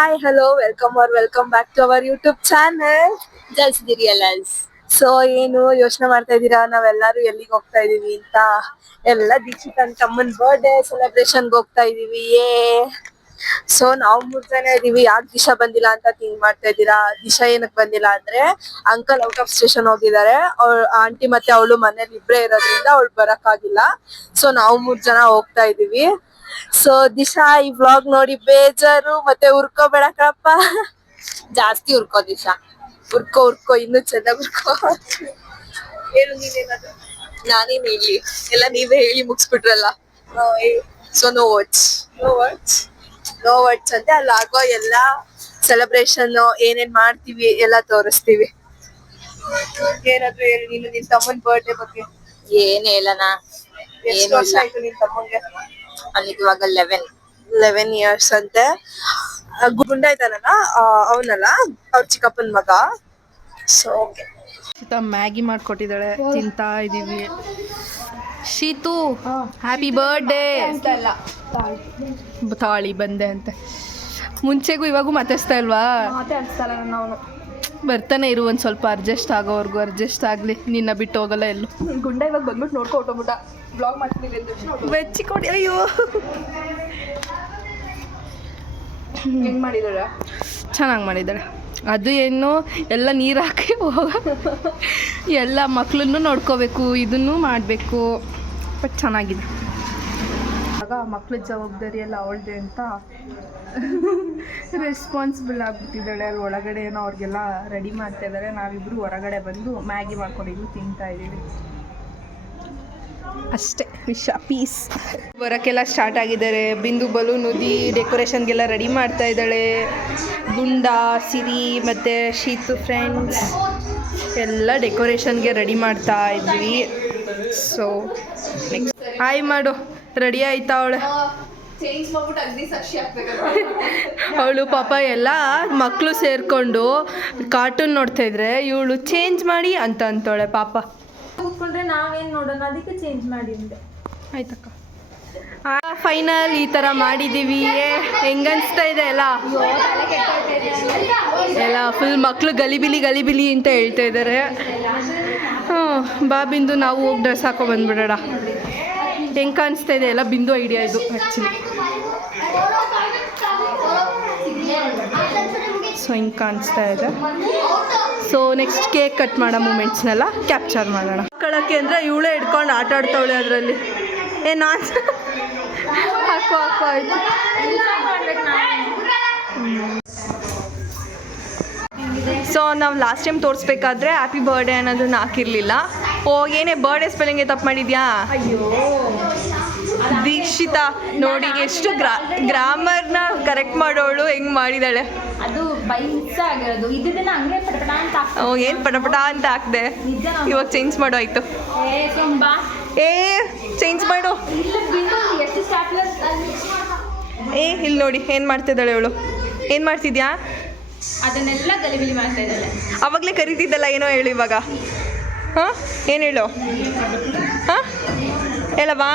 Hi, hello, welcome back to our YouTube channel. Just the realize. So ಏನು ಯೋಚನೆ ಮಾಡ್ತಾ ಇದ್ದೀರಾ, ನಾವೆಲ್ಲರೂ ಎಲ್ಲಿಗೆ ಹೋಗ್ತಾ ಇದೀವಿ ಅಂತ? ಎಲ್ಲ ದೀಕ್ಷಿತ್ ಅಂತ ತಮ್ಮನ್ ಬರ್ಡೇ ಸೆಲೆಬ್ರೇಷನ್ಗೆ ಹೋಗ್ತಾ ಇದೀವಿ. ಸೊ ನಾವು 3 ಜನ ಇದೀವಿ. ಯಾಕೆ ದಿಶಾ ಬಂದಿಲ್ಲ ಅಂತ ಥಿಂಕ್ ಮಾಡ್ತಾ ಇದ್ದೀರಾ? ದಿಶಾ ಏನಕ್ಕೆ ಬಂದಿಲ್ಲ ಅಂದ್ರೆ ಅಂಕಲ್ ಔಟ್ ಆಫ್ ಸ್ಟೇಷನ್ ಹೋಗಿದ್ದಾರೆ. ಅವ್ಳ ಆಂಟಿ ಮತ್ತೆ ಅವಳು ಮನೇಲಿ ಇಬ್ರೇ ಇರೋದ್ರಿಂದ ಅವಳು ಬರಕ್ಕಾಗಿಲ್ಲ. ಸೊ ನಾವು 3 ಜನ ಹೋಗ್ತಾ ಇದೀವಿ. ಸೊ ದಿಶಾ, ಈ ವ್ಲಾಗ್ ನೋಡಿ ಬೇಜಾರು ಮತ್ತೆ ಉರ್ಕೋಬೇಡ ಕಣಪ್ಪ. ಜಾಸ್ತಿ ಉರ್ಕೋ ದಿಶಾ. ಉರ್ಕೋ ಇನ್ನು ಚೆನ್ನಾಗಿ ಉರ್ಕೋ. ಹೇಳು ನೀನೇನಾದ್ರು. ನಾನೇನ್ ಹೇಳಿ, ಎಲ್ಲ ನೀವೇ ಹೇಳಿ ಮುಗಿಸ್ಬಿಟ್ರಲ್ಲ. ಸೊ ನೋ ವರ್ಡ್ಸ್ ಅಂತೆ. ಅಲ್ಲಿ ಆಗೋ ಎಲ್ಲ ಸೆಲೆಬ್ರೇಷನ್ ಏನೇನ್ ಮಾಡ್ತೀವಿ ಎಲ್ಲ ತೋರಿಸ್ತೀವಿ. ಏನಾದ್ರು ಹೇಳಿ ನೀನು ನಿನ್ ತಮ್ಮನ್ ಬರ್ಡೇ ಬಗ್ಗೆ. ಏನ್ ಹೇಳನ, ಎಷ್ಟು ವರ್ಷ ಆಯ್ತು ನಿನ್ ತಮ್ಮಂಗೆ? ಅಲ್ಲಿಗೆ ಇವಾಗ 11 years ಅಂತೆ. ಗುಂಡ ಇದ್ದಾನಲ್ಲ, ಅವನಲ್ಲ ಅವ್ರ ಚಿಕ್ಕಪ್ಪನ ಮಗ. So okay. ಮ್ಯಾಗಿ ಮಾಡ್ಕೊಟ್ಟಿದ್ದಾಳೆ, ತಿಂತಾ ಇದೀವಿ. ಶೀತು ಹ್ಯಾಪಿ ಬರ್ಡೇ. ತಾಳಿ ಬಂದೆ ಅಂತೆ. ಮುಂಚೆಗೂ ಇವಾಗೂ ಮಾತಾಡ್ಸ್ತಾ ಇಲ್ವಾ? ನಾವು ಬರ್ತಾನೆ ಇರು, ಒಂದು ಸ್ವಲ್ಪ ಅಡ್ಜಸ್ಟ್ ಆಗೋವರೆಗೂ ಅಡ್ಜಸ್ಟ್ ಆಗಲಿ. ನಿನ್ನ ಬಿಟ್ಟು ಹೋಗಲ್ಲ ಎಲ್ಲೂ. ಗುಂಡ ಇವಾಗ ಬಂದ್ಬಿಟ್ಟು ನೋಡ್ಕೊಟ್ಟೋಗ್ಬಿಟ್ಟ. ಬ್ಲಾಗ್ ಮಾಡ್ತೀನಿ ಬೆಚ್ಚಿ ಕೊಡಿ. ಅಯ್ಯೋ, ಹೆಂಗ್ ಮಾಡಿದಾಳೆ? ಚೆನ್ನಾಗಿ ಮಾಡಿದ್ದಾಳೆ. ಅದು ಏನು ಎಲ್ಲ ನೀರು ಹಾಕಿ ಎಲ್ಲ ಮಕ್ಕಳನ್ನು ನೋಡ್ಕೋಬೇಕು, ಇದನ್ನು ಮಾಡಬೇಕು. ಬಟ್ ಚೆನ್ನಾಗಿದೆ. ಆಗ ಮಕ್ಳ ಜವಾಬ್ದಾರಿ ಎಲ್ಲ ಅವಳದೆ ಅಂತ ರೆಸ್ಪಾನ್ಸಿಬಲ್ ಆಗಿಬಿಟ್ಟಿದ್ದಾಳೆ. ಅಲ್ಲಿ ಒಳಗಡೆ ಏನೋ ಅವ್ರಿಗೆಲ್ಲ ರೆಡಿ ಮಾಡ್ತಾ ಇದ್ದಾರೆ. ನಾವಿಬ್ಬರು ಹೊರಗಡೆ ಬಂದು ಮ್ಯಾಗಿ ಮಾಡ್ಕೊಂಡಿದ್ದು ತಿಂತಾ ಇದ್ದೀವಿ ಅಷ್ಟೇ. ಪೀಸ್. ಬರೋಕ್ಕೆಲ್ಲ ಸ್ಟಾರ್ಟ್ ಆಗಿದ್ದಾರೆ. ಬಿಂದು ಬಲೂನ್ ಉದಿ ಡೆಕೋರೇಷನ್ಗೆಲ್ಲ ರೆಡಿ ಮಾಡ್ತಾ ಇದ್ದಾಳೆ. ಗುಂಡ, ಸಿರಿ ಮತ್ತು ಶೀತು ಫ್ರೆಂಡ್ಸ್ ಎಲ್ಲ ಡೆಕೋರೇಷನ್ಗೆ ರೆಡಿ ಮಾಡ್ತಾ ಇದ್ವಿ. ಸೊ ನೆಕ್ಸ್ಟ್ ಹಾಯ್ ಮಾಡು. ರೆಡಿ ಆಯ್ತಾ ಅವಳೆ? ಅವಳು ಪಾಪ ಎಲ್ಲ ಮಕ್ಕಳು ಸೇರಿಕೊಂಡು ಕಾರ್ಟೂನ್ ನೋಡ್ತಾ ಇದ್ರೆ ಇವಳು ಚೇಂಜ್ ಮಾಡಿ ಅಂತ ಅಂತಾಳೆ ಪಾಪ. ಕೂತ್ಕೊಂಡ್ರೆ ನಾವೇನು ನೋಡೋಣ, ಅದಕ್ಕೆ ಚೇಂಜ್ ಮಾಡಿ ಅಂದೆ. ಆಯ್ತಕ್ಕ. ಫೈನಲ್ ಈ ಥರ ಮಾಡಿದ್ದೀವಿ. ಹೆಂಗನ್ಸ್ತಾ ಇದೆ ಎಲ್ಲ? ಎಲ್ಲ ಫುಲ್ ಮಕ್ಕಳು ಗಲಿಬಿಲಿ ಅಂತ ಹೇಳ್ತಾ ಇದ್ದಾರೆ. ಬಾ ಬಿಂದು, ನಾವು ಹೋಗಿ ಡ್ರೆಸ್ ಹಾಕೋ ಬಂದ್ಬಿಡೋಣ. ಹೆಂಗೆ ಕಾಣಿಸ್ತಾ ಇದೆ ಎಲ್ಲ? ಬಿಂದು ಐಡಿಯಾ ಇದು ಆ್ಯಕ್ಚುಲಿ. ಸೊ ಹಿಂಗೆ ಕಾಣಿಸ್ತಾ ಇದೆ. ಸೊ ನೆಕ್ಸ್ಟ್ ಕೇಕ್ ಕಟ್ ಮಾಡೋ ಮೂಮೆಂಟ್ಸ್ನೆಲ್ಲ ಕ್ಯಾಪ್ಚರ್ ಮಾಡೋಣ. ಮಕ್ಕಳಕ್ಕೆ ಅಂದರೆ ಇವಳೇ ಹಿಡ್ಕೊಂಡು ಆಟ ಆಡ್ತಾವಳೆ ಅದರಲ್ಲಿ. ನಾನು ಹಾಕೋ ಆಯಿತು. ಸೊ ನಾವು ಲಾಸ್ಟ್ ಟೈಮ್ ತೋರಿಸ್ಬೇಕಾದ್ರೆ ಹ್ಯಾಪಿ ಬರ್ಡೇ ಅನ್ನೋದನ್ನ ಹಾಕಿರಲಿಲ್ಲ. ಏನೇ ಬರ್ಡೇ ಸ್ಪೆಲ್ಲಿಂಗ್ಗೆ ತಪ್ಪು ಮಾಡಿದ್ಯಾ? ದೀಕ್ಷಿತಾ ನೋಡಿ ಎಷ್ಟು ಗ್ರಾಮರ್ನ ಕರೆಕ್ಟ್ ಮಾಡೋಳು ಹೆಂಗೆ ಮಾಡಿದಾಳೆ. ಅದು ಬೈ ಮಿಸ್ ಆಗಿರೋದು. ಇದನ್ನ ಹಂಗೆ ಪಟಪಟ ಅಂತ ಏನು ಪಟಪಟ ಅಂತ ಹಾಕ್ದೆ. ಇವಾಗ ಚೇಂಜ್ ಮಾಡೋ ಆಯಿತು. ತುಂಬಾ ಚೇಂಜ್ ಮಾಡು. ಎಷ್ಟು ಸ್ಟಾಪ್ಲರ್ ಇಲ್ಲಿ ನೋಡಿ ಏನು ಮಾಡ್ತಿದ್ದಾಳೆ ಇವಳು. ಏನು ಮಾಡ್ತಿದ್ಯಾ? ಅದನ್ನೆಲ್ಲ ಗಲಿಬಿಲಿ ಮಾಡ್ತಾ ಇದ್ದಾಳೆ. ಅವಾಗಲೇ ಕರಿತಿದ್ದಲ್ಲ, ಏನೋ ಹೇಳು ಇವಾಗ. ಹಾಂ, ಏನು ಹೇಳು? ಹಾಂ ಹೇಳವಾ?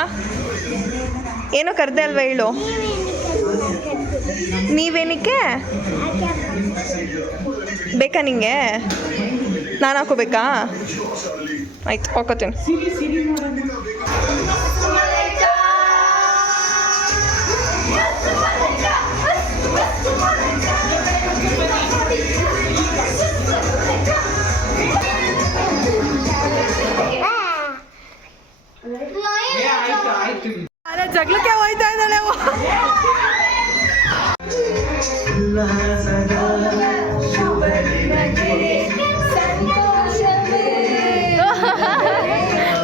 ಏನೋ ಕರೆದೆ ಅಲ್ವಾ, ಹೇಳು. ನೀವೇನಕ್ಕೆ ಬೇಕಾ ನಿಂಗೆ? ನಾನು ಹಾಕೋಬೇಕಾ? ಆಯ್ತು, ಹಾಕೋತೀನಿ. ಜಗಳಕ್ಕೆ ಹೋಯ್ತಾ ಇದ್ದಾಳೆ.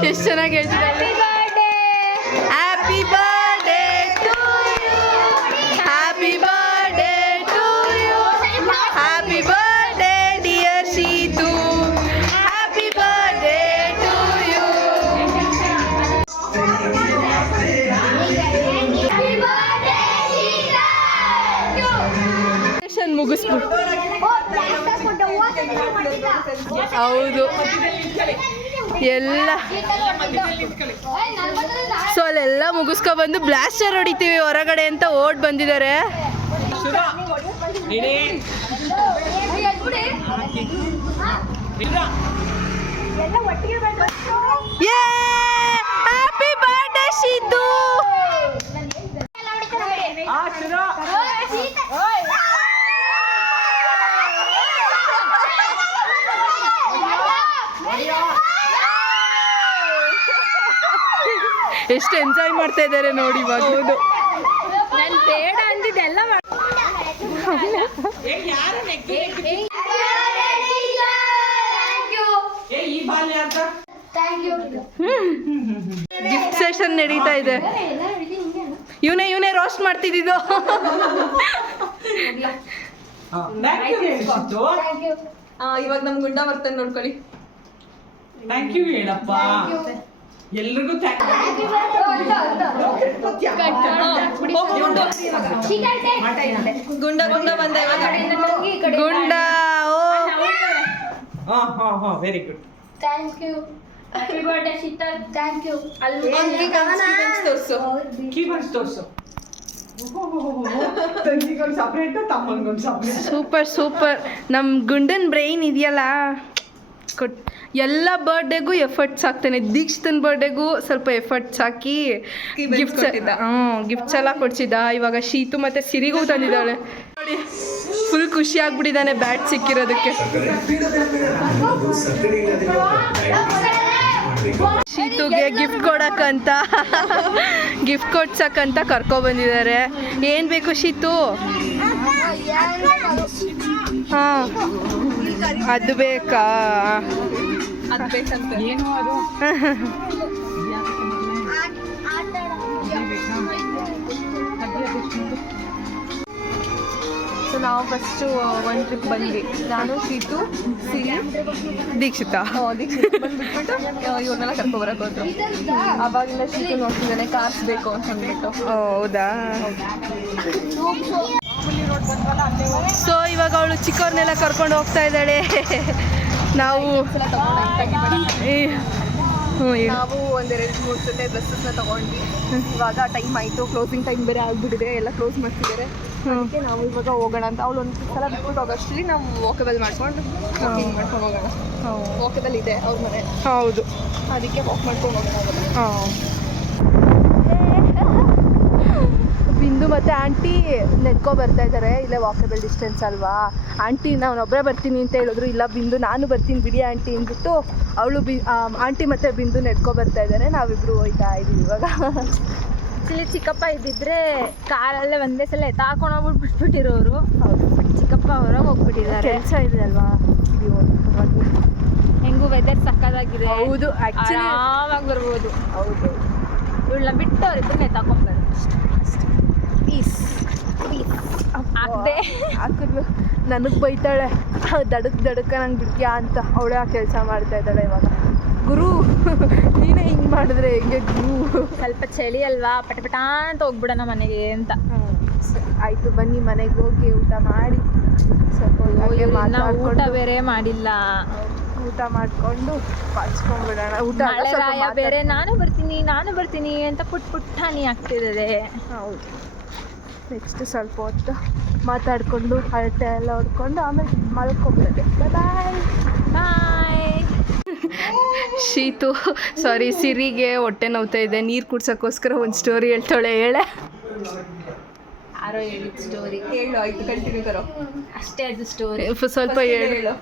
ಎಷ್ಟು ಚೆನ್ನಾಗಿ ಹೇಳ್ತಿದ್ದಾಳೆ. Happy birthday to you, happy birthday to you, happy birthday dear Sheetu, happy birthday to you. ಮುಗಿಸ್ಬಿಟ್ಟು ಹೌದು ಎಲ್ಲ. ಸೊ ಅಲ್ಲೆಲ್ಲ ಮುಗಿಸ್ಕೊಬಂದು ಬ್ಲಾಸ್ಟರ್ ಹೊಡಿತೀವಿ ಹೊರಗಡೆ ಅಂತ ಓಡ್ ಬಂದಿದ್ದಾರೆ. Happy birthday Shitu. ಎಷ್ಟು ಎಂಜಾಯ್ ಮಾಡ್ತಾ ಇದ್ದಾರೆ ನೋಡಿ ಇವಾಗ. ನಾನು ಬೇಡ ಅಂದಿದ್ದೆಲ್ಲ ಗಿಫ್ಟ್ ಸೆಷನ್ ನಡೀತಾ ಇದೆ. ಇವನೇ ರೋಸ್ಟ್ ಮಾಡ್ತಿದ್ದು. ಇವಾಗ ನಮ್ ಗುಂಡ ಬರ್ತಾನೆ ನೋಡ್ಕೊಳ್ಳಿ. ಥ್ಯಾಂಕ್ ಯು ಹೇಳಪ್ಪ ಎಲ್ರಿಗೂ. ಗುಂಡ ಬಂದ ಇವಾಗ. Gunda very good. Thank you. Happy birthday Sheetal. Thank you. ತೋರ್ಸು. ಕೀಬರ್ಸ್ ತೋರ್ಸು. ತಂಗಿಗೊಂದು ಸಪ್ರೇಟ್, ತಮ್ಮನಿಗೊಂದು ಸಪ್ರೇಟ್. ಸೂಪರ್. ನಮ್ಮ ಗುಂಡನ್ ಬ್ರೈನ್ ಇದೆಯಲ್ಲ, ಎಲ್ಲ ಬರ್ಡೇಗೂ ಎಫರ್ಟ್ಸ್ ಹಾಕ್ತಾನೆ. ದೀಕ್ಷಿತನ ಬರ್ಡೇಗೂ ಸ್ವಲ್ಪ ಎಫರ್ಟ್ಸ್ ಹಾಕಿ ಗಿಫ್ಟ್ಸ್ ಎಲ್ಲ ಕೊಡ್ಸಿದ್ದ. ಇವಾಗ ಶೀತು ಮತ್ತೆ ಸಿರಿಗೂ ತಂದಿದ್ದಾಳೆ ನೋಡಿ. ಫುಲ್ ಖುಷಿ ಆಗ್ಬಿಟ್ಟಿದ್ದಾನೆ ಬ್ಯಾಟ್ ಸಿಕ್ಕಿರೋದಕ್ಕೆ. ಶೀತುಗೆ ಗಿಫ್ಟ್ ಕೊಡಕ್ಕಂತ ಗಿಫ್ಟ್ ಕೊಡ್ಸಕ್ಕಂತ ಕರ್ಕೊಬಂದಿದ್ದಾರೆ. ಏನು ಬೇಕು ಶೀತು? ಹಾಂ, ಅದು ಬೇಕಾ? ಅದ್ ಬೇಕಂತ. ಏನು ಅದು? ಸೊ ನಾವು ಫಸ್ಟು ಒಂದು ಟ್ರಿಪ್ ಬಂದ್ವಿ. ನಾನು ಶೀತು, ಸಿರಿ, ದೀಕ್ಷಿತ ದೀಕ್ಷಿತ್ ಬಂದ್ಬಿಟ್ಬಿಟ್ಟು ಇವ್ರನ್ನೆಲ್ಲ ಕರ್ಕೊಬರಕ್ಕೆ ಹೋದ್ರು. ಆವಾಗಿಂದ ಶೀತು ನೋಡ್ತಿದ್ದಾನೆ ಕಾರ್ಸ್ ಬೇಕು ಅಂತ ಅಂದ್ಬಿಟ್ಟು. ಹೌದಾ? ಸೊ ಇವಾಗ ಅವಳು ಚಿಕ್ಕವ್ರನ್ನೆಲ್ಲ ಕರ್ಕೊಂಡು ಹೋಗ್ತಾ ಇದ್ದಾಳೆ. ನಾವು ನಾವು ಒಂದೆರಡು ಮೂರು ಜೊತೆ ಡ್ರೆಸ್ಸಸ್ನ ತಗೊಂಡ್ವಿ. ಇವಾಗ ಟೈಮ್ ಆಯಿತು, ಕ್ಲೋಸಿಂಗ್ ಟೈಮ್ ಬೇರೆ ಆಗ್ಬಿಟ್ಟಿದೆ, ಎಲ್ಲ ಕ್ಲೋಸ್ ಮಾಡ್ತಿದ್ದಾರೆ. ಅದಕ್ಕೆ ನಾವು ಇವಾಗ ಹೋಗೋಣ ಅಂತ. ಅವಳು ಒಂದು ಸಲ ಬಿಟ್ಬಿಟ್ಟು ಹೋಗೋಷ್ಟರಲ್ಲಿ ನಾವು ವಾಕಬಲ್ ಮಾಡ್ಕೊಂಡು ಮಾಡ್ಕೊಂಡು ಹೋಗೋಣ. ವಾಕಬಲ್ ಇದೆ ಅವ್ರ ಮನೆ. ಹೌದು, ಅದಕ್ಕೆ ವಾಕ್ ಮಾಡ್ಕೊಂಡು ಹೋಗೋಣ. ಬಿಂದು ಮತ್ತು ಆಂಟಿ ನೆಡ್ಕೊ ಬರ್ತಾ ಇದ್ದಾರೆ. ಇಲ್ಲೇ ವಾಕಬಲ್ ಡಿಸ್ಟೆನ್ಸ್ ಅಲ್ವಾ. ಆಂಟಿ ನಾನೊಬ್ಬರೇ ಬರ್ತೀನಿ ಅಂತ ಹೇಳಿದ್ರು. ಇಲ್ಲ ಬಿಂದು ನಾನು ಬರ್ತೀನಿ ಬಿಡಿ ಆಂಟಿ ಅಂದ್ಬಿಟ್ಟು ಅವಳು ಆಂಟಿ ಮತ್ತು ಬಿಂದು ನೆಡ್ಕೊ ಬರ್ತಾ ಇದ್ದಾರೆ. ನಾವಿಬ್ಬರು ಹೋಯ್ತಾ ಇದ್ದೀವಿ ಇವಾಗ. ಆ್ಯಕ್ಚುಲಿ ಚಿಕ್ಕಪ್ಪ ಇದ್ದಿದ್ರೆ ಕಾರಲ್ಲೇ ಒಂದೇ ಸಲ ಎತ್ತಾಕೊಂಡು ಬಿಟ್ಬಿಟ್ಟಿರೋರು. ಹೌದು, ಚಿಕ್ಕಪ್ಪ ಹೊರಗೆ ಹೋಗ್ಬಿಟ್ಟಿದ್ದಾರೆ. ಕೆಲಸ ಇದೆ ಅಲ್ವಾ. ಹೆಂಗೂ ವೆದರ್ ಸಕ್ಕದಾಗಿದೆ. ಹೌದು, ಆ್ಯಕ್ಚುಲಿ ಆರಾಮಾಗಿ ಬರ್ಬೋದು. ಹೌದು. ಇವಳನ್ನ ಬಿಟ್ಟು ಅವ್ರಿಬ್ಬರನ್ನ ಎತ್ತಾಕೊಂಡ್ಬಾರ್ದು. ಪೀಸ್ ಹಾಕ್ದೆ ಹಾಕಿದ್ಲು. ನನಗೆ ಬೈತಾಳೆ, ದಡಕ್ಕೆ ನಂಗೆ ಬಿಡ್ತೀಯಾ ಅಂತ. ಅವಳೇ ಆ ಕೆಲಸ ಮಾಡ್ತಾ ಇದ್ದಾಳೆ ಇವಾಗ. ಗುರು ನೀನೇ ಹಿಂಗೆ ಮಾಡಿದ್ರೆ ಹೆಂಗೆ ಗುರು? ಸ್ವಲ್ಪ ಚಳಿ ಅಲ್ವಾ, ಪಟಪಟ ಅಂತ ಹೋಗ್ಬಿಡೋಣ ಮನೆಗೆ ಅಂತ. ಆಯಿತು, ಬನ್ನಿ ಮನೆಗೆ ಹೋಗಿ ಊಟ ಮಾಡಿ ಸ್ವಲ್ಪ ಊಟ ಬೇರೆ ಮಾಡಿಲ್ಲ. ಊಟ ಮಾಡಿಕೊಂಡು ಪಾಚ್ಕೊಂಡ್ಬಿಡೋಣ. ಊಟ ರಾಯ ಬೇರೆ ನಾನು ಬರ್ತೀನಿ ಅಂತ ಪುಟ್ಟಾಣಿ ಆಗ್ತಿದ್ದಾರೆ. ಹೌದು. ನೆಕ್ಸ್ಟ್ ಸ್ವಲ್ಪ ಹೊತ್ತು ಮಾತಾಡಿಕೊಂಡು ಹರಟೆ ಎಲ್ಲ ಹೊಡ್ಕೊಂಡು ಆಮೇಲೆ ಮಲ್ಕೊಂಡ್ಬಿಡೋದೆ. ಬಾಯ್ ಬಾಯ್. ಶೀತು ಸಿರಿಗೆ ಹೊಟ್ಟೆ ನೋವ್ತಾ ಇದೆ. ನೀರು ಕುಡ್ಸೋಕ್ಕೋಸ್ಕರ ಒಂದು ಸ್ಟೋರಿ ಹೇಳ್ತಾಳೆ. ಹೇಳೆ ಯಾರೋ ಹೇಳಿದ ಸ್ಟೋರಿ ಹೇಳು. ಆಯಿತು, ಕಂಟಿನ್ಯೂ ಕರೋ. ಅಷ್ಟೇ ಅದು ಸ್ಟೋರಿ. ಸ್ವಲ್ಪ ಹೇಳು.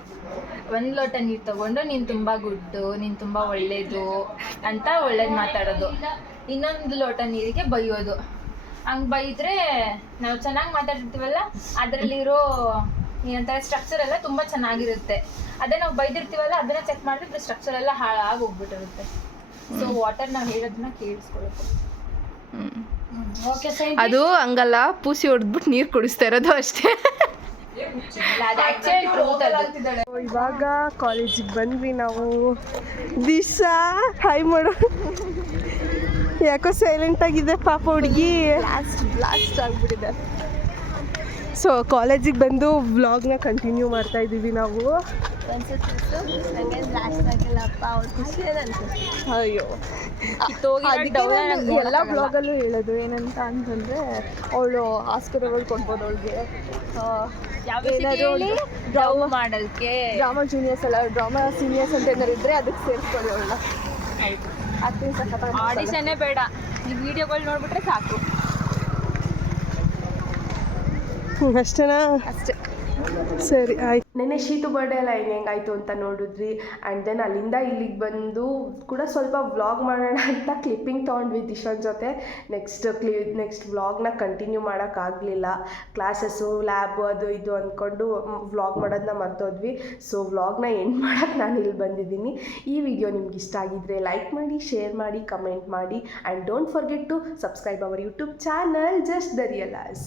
ಒಂದು ಲೋಟ ನೀರು ತಗೊಂಡು ನೀನು ತುಂಬ ಗುಡ್ಡು, ನೀನು ತುಂಬ ಒಳ್ಳೇದು ಅಂತ ಒಳ್ಳೇದು ಮಾತಾಡೋದು. ಇನ್ನೊಂದು ಲೋಟ ನೀರಿಗೆ ಬೈಯೋದು. ಹಂಗೆ ಬೈದ್ರೆ ನಾವು ಚೆನ್ನಾಗಿ ಮಾತಾಡಿರ್ತೀವಲ್ಲ, ಅದರಲ್ಲಿರೋ ಏನಂತಾರೆ ಸ್ಟ್ರಕ್ಚರ್ ಎಲ್ಲ ತುಂಬ ಚೆನ್ನಾಗಿರುತ್ತೆ. ಅದೇ ನಾವು ಬೈದಿರ್ತೀವಲ್ಲ, ಅದನ್ನ ಚೆಕ್ ಮಾಡಿದ್ರೆ ಸ್ಟ್ರಕ್ಚರ್ ಎಲ್ಲ ಹಾಳಾಗಿ ಹೋಗ್ಬಿಟ್ಟಿರುತ್ತೆ. ಸೊ ವಾಟರ್ ನಾವು ಹೇಳೋದನ್ನ ಕೇಳಿಸ್ಕೊಳ್ಬೇಕು. ಅದು ಹಂಗಲ್ಲ, ಪೂಸಿ ಹೊಡೆದ್ಬಿಟ್ಟು ನೀರು ಕುಡಿಸ್ತಾ ಇರೋದು ಅಷ್ಟೇ. ಇವಾಗ ಕಾಲೇಜಿಗೆ ಬಂದ್ವಿ ನಾವು. ದಿಶಾ ಹಾಯ್ ಮಾಡು. ಯಾಕೋ ಸೈಲೆಂಟ್ ಆಗಿದೆ ಪಾಪ ಹುಡುಗಿ. ಬ್ಲಾಸ್ಟ್ ಆಗಿಬಿಟ್ಟಿದೆ. ಸೊ ಕಾಲೇಜಿಗೆ ಬಂದು ವ್ಲಾಗ್ನ ಕಂಟಿನ್ಯೂ ಮಾಡ್ತಾ ಇದ್ದೀವಿ ನಾವು. ನಂಗೆ ಲಾಸ್ಟ್ ಆಗಿಲ್ಲಪ್ಪ ಅವ್ರು ಖುಷಿ ಅನ್ಸುತ್ತೆ. ಅಯ್ಯೋ ಎಲ್ಲ ಬ್ಲಾಗಲ್ಲೂ ಹೇಳೋದು ಏನಂತ ಅಂತಂದರೆ ಅವಳು ಆಸ್ಕರ್ಗಳು ಕೊಡ್ಬೋದು ಅವಳಿಗೆ ಏನಾದರೂ ಮಾಡಲ್ಕೆ ಡ್ರಾಮಾ ಜೂನಿಯರ್ಸ್ ಅಲ್ಲ ಡ್ರಾಮಾ ಸೀನಿಯರ್ಸ್ ಅಂತ ಏನಾದ್ರು ಇದ್ದರೆ ಅದಕ್ಕೆ ಸೇರಿಸ್ಕೊಳ್ಳಿ ಅವಳನ್ನ. ಆಕ್ಟಿಂಗ್ ಸಖತ್ ಆಡಿಷನ್ನೇ ಬೇಡ, ಈ ವಿಡಿಯೋಗಳು ನೋಡ್ಬಿಟ್ರೆ ಸಾಕು. ಅಷ್ಟೇನಾ? ಅಷ್ಟೇ, ಸರಿ ಆಯ್ತು. ನೆನ್ನೆ ಶೀತು ಬರ್ಡೇ ಎಲ್ಲ ಹೆಂಗಾಯಿತು ಅಂತ ನೋಡಿದ್ರಿ. ಆ್ಯಂಡ್ ದೆನ್ ಅಲ್ಲಿಂದ ಇಲ್ಲಿಗೆ ಬಂದು ಕೂಡ ಸ್ವಲ್ಪ ವ್ಲಾಗ್ ಮಾಡೋಣ ಅಂತ ಕ್ಲಿಪ್ಪಿಂಗ್ ತೊಗೊಂಡ್ವಿ ದಿಶಾನ್ ಜೊತೆ. ನೆಕ್ಸ್ಟ್ ವ್ಲಾಗ್ನ ಕಂಟಿನ್ಯೂ ಮಾಡೋಕ್ಕಾಗಲಿಲ್ಲ. ಕ್ಲಾಸಸ್ಸು ಲ್ಯಾಬು ಅದು ಇದು ಅಂದ್ಕೊಂಡು ವ್ಲಾಗ್ ಮಾಡೋದನ್ನ ಮರ್ತೋದ್ವಿ. ಸೊ ವ್ಲಾಗ್ನ ಎಂಡ್ ಮಾಡೋಕ್ಕೆ ನಾನು ಇಲ್ಲಿ ಬಂದಿದ್ದೀನಿ. ಈ ವಿಡಿಯೋ ನಿಮ್ಗೆ ಇಷ್ಟ ಆಗಿದ್ದರೆ ಲೈಕ್ ಮಾಡಿ, ಶೇರ್ ಮಾಡಿ, ಕಮೆಂಟ್ ಮಾಡಿ. And don't forget to subscribe our YouTube channel just the real as.